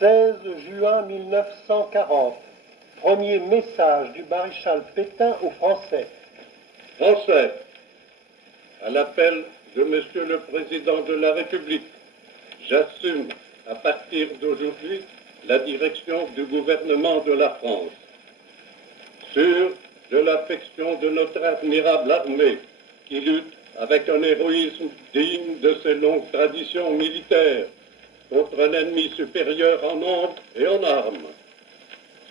16 juin 1940. Premier message du maréchal Pétain aux Français. Français, à l'appel de Monsieur le Président de la République, j'assume à partir d'aujourd'hui la direction du gouvernement de la France. Sûr de l'affection de notre admirable armée qui lutte avec un héroïsme digne de ses longues traditions militaires contre un ennemi supérieur en nombre et en armes.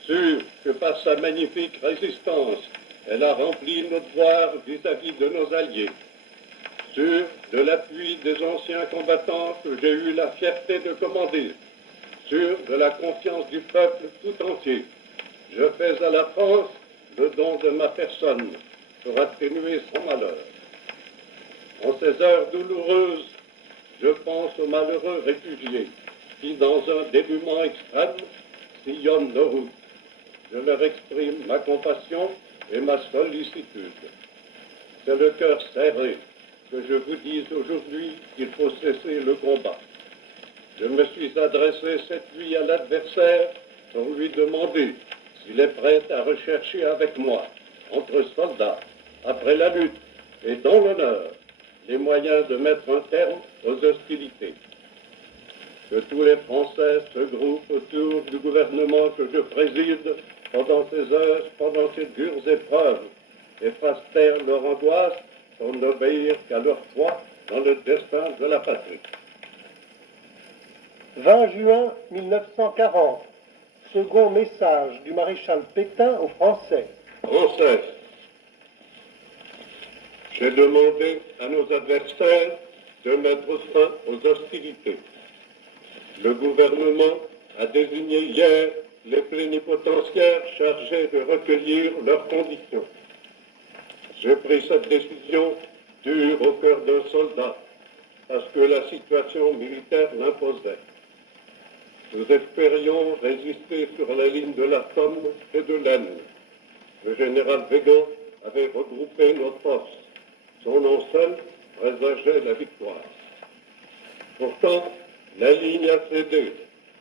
Sûr que par sa magnifique résistance, elle a rempli nos devoirs vis-à-vis de nos alliés. Sûr de l'appui des anciens combattants que j'ai eu la fierté de commander. Sûr de la confiance du peuple tout entier. Je fais à la France le don de ma personne pour atténuer son malheur. En ces heures douloureuses, je pense aux malheureux réfugiés qui, dans un dénuement extrême, sillonnent nos routes. Je leur exprime ma compassion et ma sollicitude. C'est le cœur serré que je vous dis aujourd'hui qu'il faut cesser le combat. Je me suis adressé cette nuit à l'adversaire pour lui demander s'il est prêt à rechercher avec moi, entre soldats, après la lutte et dans l'honneur, les moyens de mettre un terme aux hostilités. Que tous les Français se groupent autour du gouvernement que je préside pendant ces dures épreuves, et fassent taire leur angoisse pour n'obéir qu'à leur foi dans le destin de la patrie. 20 juin 1940. Second message du maréchal Pétain aux Français. Français, j'ai demandé à nos adversaires de mettre fin aux hostilités. Le gouvernement a désigné hier les plénipotentiaires chargés de recueillir leurs conditions. J'ai pris cette décision dure au cœur d'un soldat, parce que la situation militaire l'imposait. Nous espérions résister sur la ligne de la Somme et de l'Aisne. Le général Weygand avait regroupé nos forces. Son nom seul présageait la victoire. Pourtant, la ligne a cédé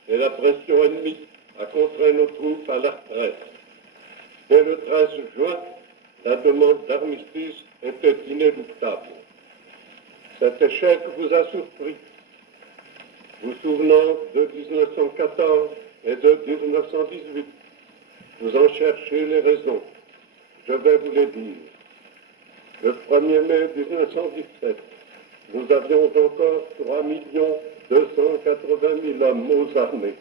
et la pression ennemie a contraint nos troupes à la retraite. Dès le 13 juin, la demande d'armistice était inéluctable. Cet échec vous a surpris. Vous souvenant de 1914 et de 1918, vous en cherchez les raisons. Je vais vous les dire. Le 1er mai 1917, nous avions encore 3 280 000 hommes aux armées,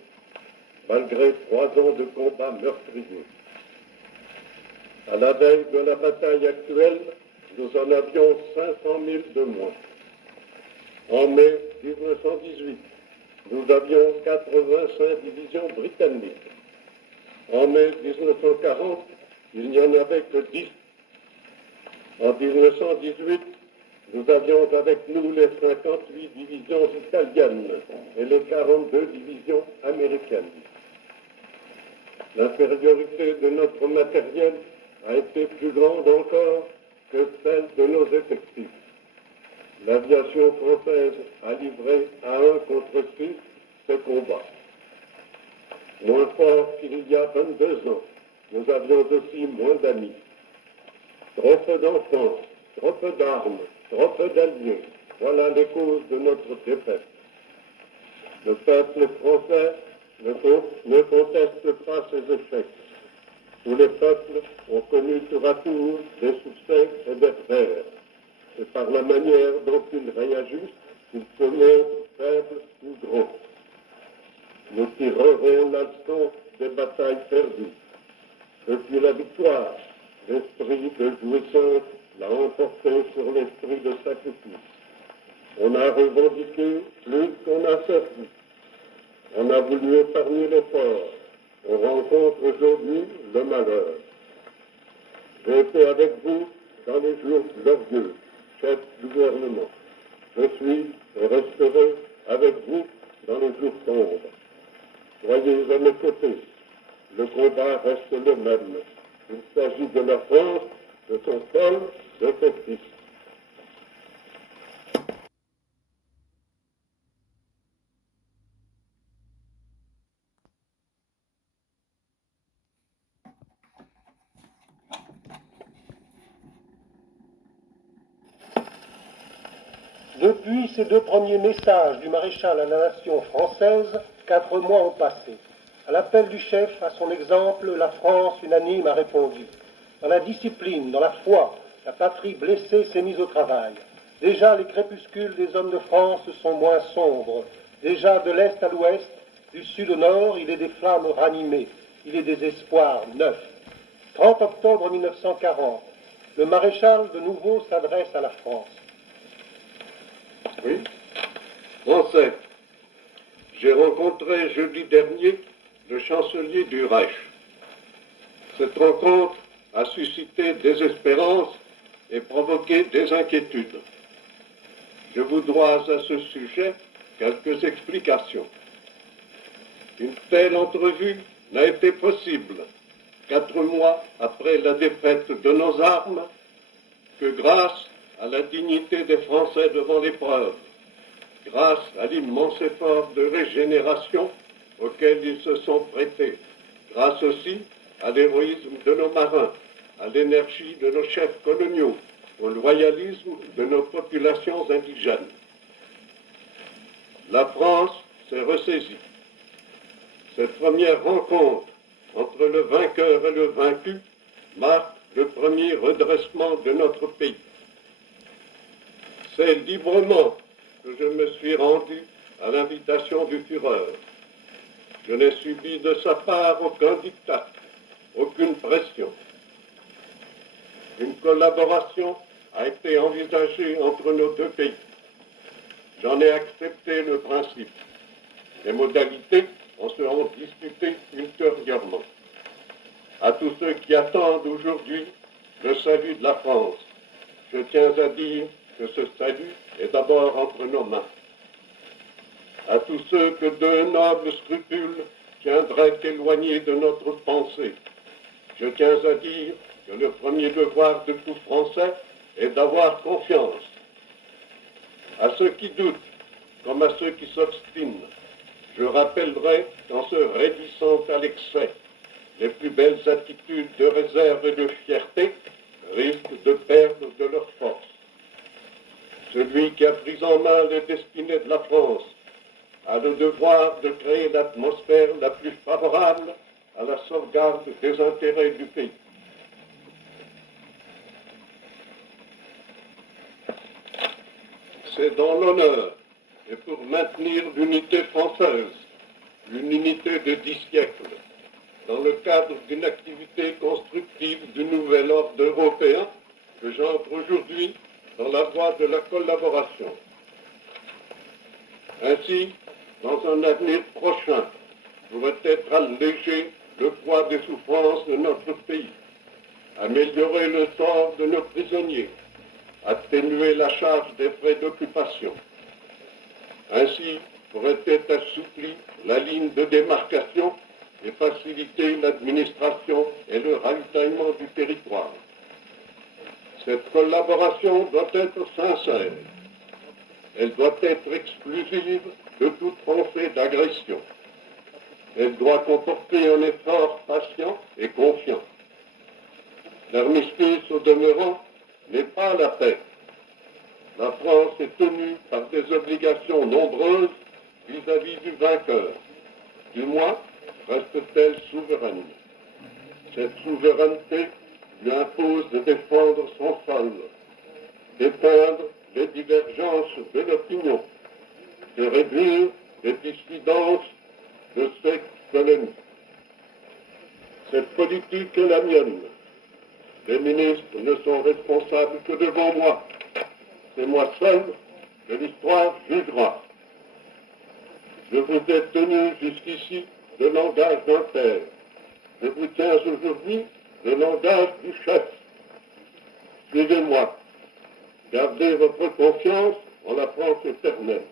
malgré 3 ans de combats meurtriers. À la veille de la bataille actuelle, nous en avions 500 000 de moins. En mai 1918, nous avions 85 divisions britanniques. En mai 1940, il n'y en avait que 10. En 1918, nous avions avec nous les 58 divisions italiennes et les 42 divisions américaines. L'infériorité de notre matériel a été plus grande encore que celle de nos effectifs. L'aviation française a livré à 1 contre 6 ce combat. Moins fort qu'il y a 22 ans, nous avions aussi moins d'amis. Trop peu d'enfants, trop peu d'armes, trop peu d'alliés, voilà les causes de notre défaite. Le peuple français ne conteste pas ses échecs. Tous les peuples ont connu tour à tour des succès et des revers. C'est par la manière dont ils réagissent qu'ils se montrent faibles ou gros. Nous tirerons la leçon des batailles perdues. Depuis la victoire, l'esprit de jouissance l'a emporté sur l'esprit de sacrifice. On a revendiqué plus qu'on a servi. On a voulu épargner l'effort. On rencontre aujourd'hui le malheur. J'ai été avec vous dans les jours glorieux, chef du gouvernement. Je suis et resterai avec vous dans les jours sombres. Soyez à mes côtés. Le combat reste le même. Il s'agit de la France, de son sol, de ses fils. Depuis ces 2 premiers messages du maréchal à la nation française, 4 mois ont passé. À l'appel du chef, à son exemple, la France unanime a répondu. Dans la discipline, dans la foi, la patrie blessée s'est mise au travail. Déjà les crépuscules des hommes de France sont moins sombres. Déjà de l'est à l'ouest, du sud au nord, il est des flammes ranimées, il est des espoirs neufs. 30 octobre 1940, le maréchal de nouveau s'adresse à la France. Oui. Français, j'ai rencontré jeudi dernier le chancelier du Reich. Cette rencontre a suscité des espérances et provoqué des inquiétudes. Je vous dois à ce sujet quelques explications. Une telle entrevue n'a été possible 4 mois après la défaite de nos armes que grâce à la dignité des Français devant l'épreuve, grâce à l'immense effort de régénération auquel ils se sont prêtés, grâce aussi à l'héroïsme de nos marins, à l'énergie de nos chefs coloniaux, au loyalisme de nos populations indigènes. La France s'est ressaisie. Cette première rencontre entre le vainqueur et le vaincu marque le premier redressement de notre pays. C'est librement que je me suis rendu à l'invitation du Führer. Je n'ai subi de sa part aucun diktat, aucune pression. Une collaboration a été envisagée entre nos 2 pays. J'en ai accepté le principe. Les modalités en seront discutées ultérieurement. À tous ceux qui attendent aujourd'hui le salut de la France, je tiens à dire que ce salut est d'abord entre nos mains. À tous ceux que de nobles scrupules tiendraient éloignés de notre pensée, je tiens à dire que le premier devoir de tout Français est d'avoir confiance. À ceux qui doutent, comme à ceux qui s'obstinent, je rappellerai qu'en se raidissant à l'excès, les plus belles attitudes de réserve et de fierté risquent de perdre de leur force. Celui qui a pris en main les destinées de la France a le devoir de créer l'atmosphère la plus favorable à la sauvegarde des intérêts du pays. C'est dans l'honneur et pour maintenir l'unité française, une unité de 10 siècles, dans le cadre d'une activité constructive du nouvel ordre européen, que j'entre aujourd'hui dans la voie de la collaboration. Ainsi, dans un avenir prochain, pourrait être allégé le poids des souffrances de notre pays, améliorer le sort de nos prisonniers, atténuer la charge des frais d'occupation. Ainsi, pourrait être assouplie la ligne de démarcation et faciliter l'administration et le ravitaillement du territoire. Cette collaboration doit être sincère. Elle doit être exclusive de toute pensée d'agression. Elle doit comporter un effort patient et confiant. L'armistice, au demeurant, n'est pas la paix. La France est tenue par des obligations nombreuses vis-à-vis du vainqueur. Du moins, reste-t-elle souveraine. Cette souveraineté lui impose de défendre son sol, d'éteindre les divergences de l'opinion, de réduire les dissidences de ses colonies. Cette politique est la mienne. Les ministres ne sont responsables que devant moi. C'est moi seul que l'histoire jugera. Je vous ai tenu jusqu'ici le langage d'un père. Je vous tiens aujourd'hui le langage du chef. Suivez-moi. Gardez votre confiance en la France éternelle.